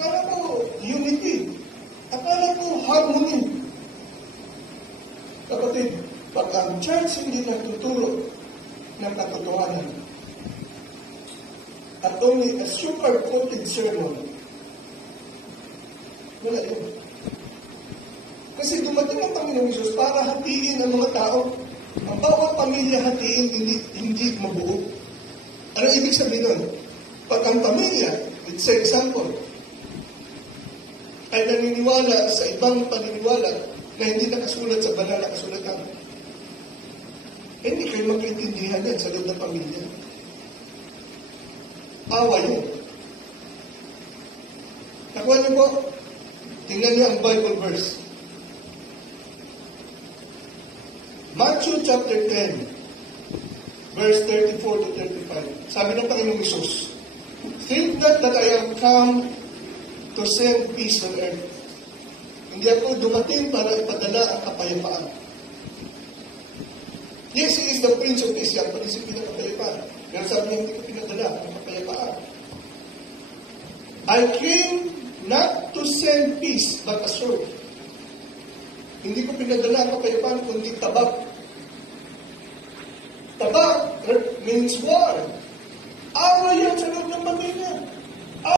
Akala ko unity. Akala ko harmony. Kapatid, pag ang church hindi natuturo ng katotohanan at only a super-quoted sermon, wala yun. Kasi dumating ang Panginoong Diyos para hatiin ang mga tao. Ang bawat pamilya hatiin, hindi mabuo. Ano ibig sabihin nun? Pag ang pamilya, let's say example, ay naniniwala sa ibang paniniwala na hindi nakasulat sa banal na kasulatan, hindi kayo magkaintindihan yan sa loob ng pamilya. Awa yun. Nakuha niyo po, tingnan niyo ang Bible verse. Matthew chapter 10, verse 34 to 35. Sabi ng Panginoong Isus, "Think not that I am come to send peace on earth." Hindi ako dumating para ipadala ang kapayapaan. Yes, He is the Prince of Peace. Yan, prinsipyo ng kapayapaan. Pero sabi niya, hindi ko pinadala ang kapayapaan. I came not to send peace, but a sword. Hindi ko pinadala ang kapayapaan, kundi tabak. Tabak means war. Away yan sa loob ng pamilya.